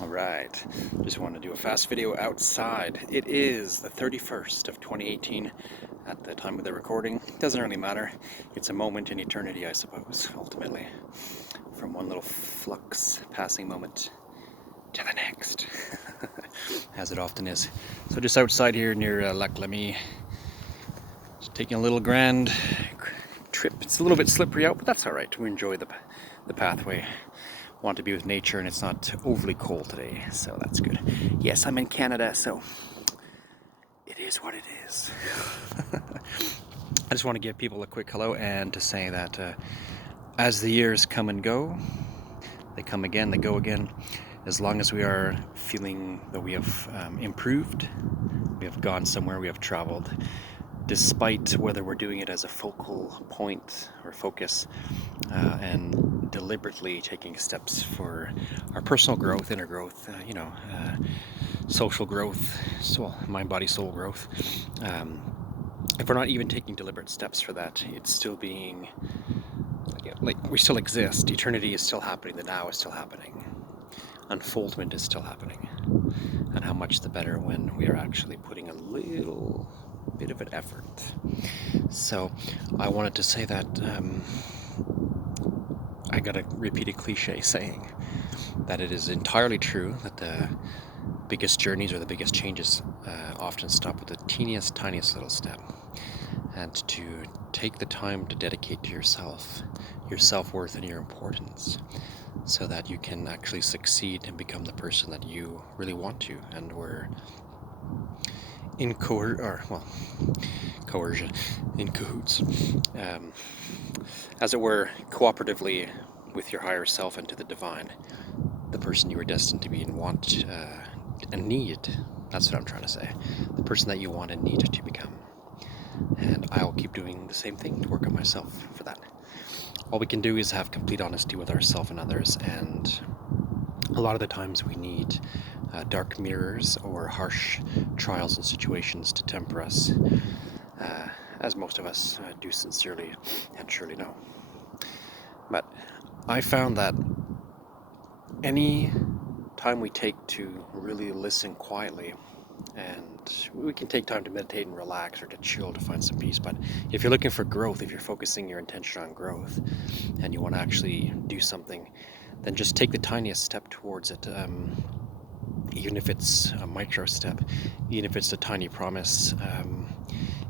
Alright, just wanted to do a fast video outside. It is the 31st of 2018 at the time of the recording. Doesn't really matter. It's a moment in eternity, I suppose, ultimately. From one little flux passing moment to the next, as it often is. So just outside here near Lac Lamy, just taking a little grand trip. It's a little bit slippery out, but that's alright. We enjoy the pathway. Want to be with nature, and it's not overly cold today, so that's good. Yes, I'm in Canada, so it is what it is. I just want to give people a quick hello and to say that as the years come and go, they come again, they go again. As long as we are feeling that we have improved, we have gone somewhere, we have traveled, despite whether we're doing it as a focal point or focus, and deliberately taking steps for our personal growth, inner growth, social growth, mind, body, soul growth. If we're not even taking deliberate steps for that, it's still being like we still exist. Eternity is still happening. The now is still happening. Unfoldment is still happening. And how much the better when we are actually putting a little bit of an effort. So I wanted to say that I gotta repeat a cliche saying that it is entirely true that the biggest journeys or the biggest changes often stop with the teeniest, tiniest little step. And to take the time to dedicate to yourself, your self-worth and your importance, so that you can actually succeed and become the person that you really want to, and we're in coercion, in cahoots, as it were, cooperatively with your higher self and to the divine, the person you were destined to be and want and need. That's what I'm trying to say. The person that you want and need to become. And I'll keep doing the same thing to work on myself for that. All we can do is have complete honesty with ourselves and others, and a lot of the times we need dark mirrors or harsh trials and situations to temper us, as most of us do sincerely and surely know. But I found that any time we take to really listen quietly, and we can take time to meditate and relax or to chill to find some peace, but if you're looking for growth, if you're focusing your intention on growth and you want to actually do something, then just take the tiniest step towards it, even if it's a micro step, even if it's a tiny promise.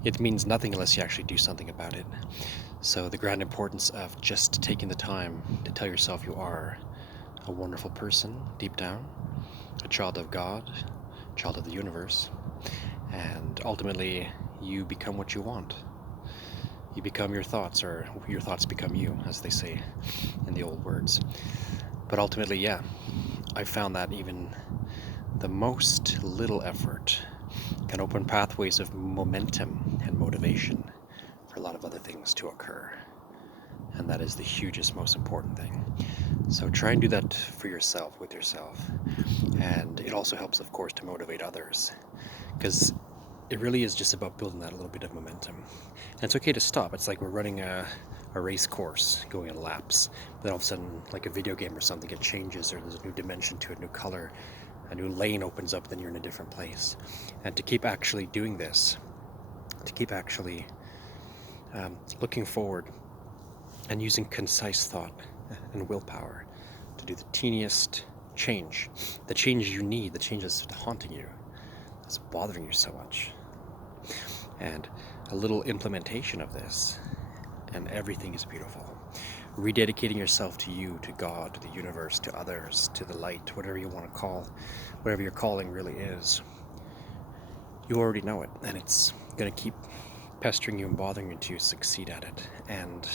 It means nothing unless you actually do something about it. So the grand importance of just taking the time to tell yourself you are a wonderful person deep down, a child of God, child of the universe, and ultimately you become what you want. You become your thoughts, or your thoughts become you, as they say in the old words. But ultimately, yeah, I found that even the most little effort can open pathways of momentum and motivation for a lot of other things to occur. And that is the hugest, most important thing. So try and do that for yourself, with yourself. And it also helps, of course, to motivate others, because it really is just about building that little bit of momentum. And it's okay to stop. It's like we're running a race course, going in laps. Then all of a sudden, like a video game or something, it changes, or there's a new dimension to it, a new color, a new lane opens up, then you're in a different place. And to keep actually doing this, to keep actually looking forward and using concise thought and willpower to do the teeniest change, the change you need, the change that's haunting you, that's bothering you so much. And a little implementation of this, and everything is beautiful. Rededicating yourself to you, to God, to the universe, to others, to the light, whatever you want to call, whatever your calling really is. You already know it, and it's going to keep pestering you and bothering you to succeed at it. And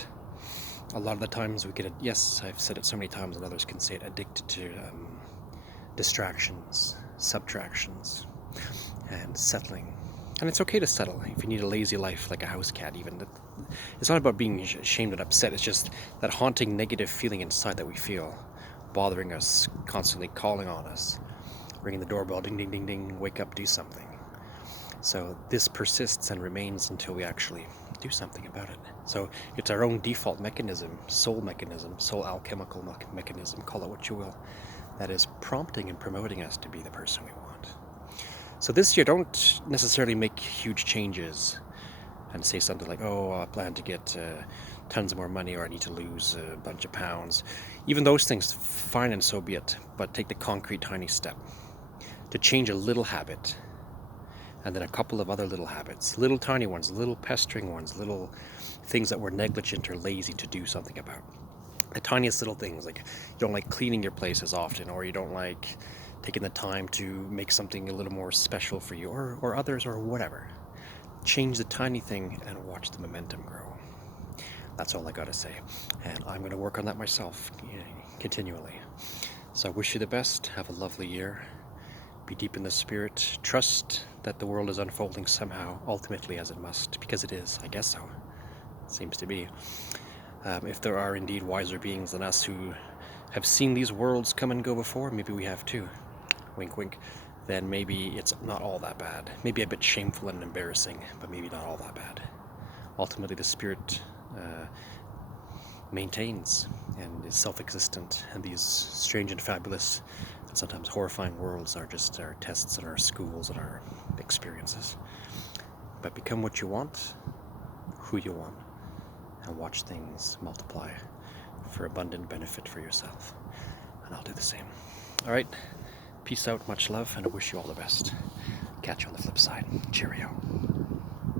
a lot of the times we get, yes, I've said it so many times and others can say it, addicted to distractions, subtractions, and settling. And it's okay to settle if you need a lazy life, like a house cat even. It's not about being ashamed and upset. It's just that haunting negative feeling inside that we feel, bothering us, constantly calling on us, ringing the doorbell, ding, ding, ding, ding, wake up, do something. So this persists and remains until we actually do something about it. So it's our own default mechanism, soul alchemical mechanism, call it what you will, that is prompting and promoting us to be the person we want. So this year, don't necessarily make huge changes and say something like, oh, I plan to get tons more money, or I need to lose a bunch of pounds. Even those things, fine and so be it, but take the concrete tiny step to change a little habit, and then a couple of other little habits, little tiny ones, little pestering ones, little things that we're negligent or lazy to do something about. The tiniest little things, like you don't like cleaning your place as often, or you don't like taking the time to make something a little more special for you, or others, or whatever. Change the tiny thing and watch the momentum grow. That's all I gotta say. And I'm gonna work on that myself continually. So I wish you the best. Have a lovely year. Be deep in the spirit. Trust that the world is unfolding somehow, ultimately as it must, because it is. I guess so. Seems to be. If there are indeed wiser beings than us who have seen these worlds come and go before, maybe we have too. Wink, wink. Then maybe it's not all that bad. Maybe a bit shameful and embarrassing, but maybe not all that bad. Ultimately, the spirit maintains and is self-existent, and these strange and fabulous and sometimes horrifying worlds are just our tests and our schools and our experiences. But become what you want, who you want, and watch things multiply for abundant benefit for yourself. And I'll do the same. All right, peace out, much love, and I wish you all the best. Catch you on the flip side. Cheerio.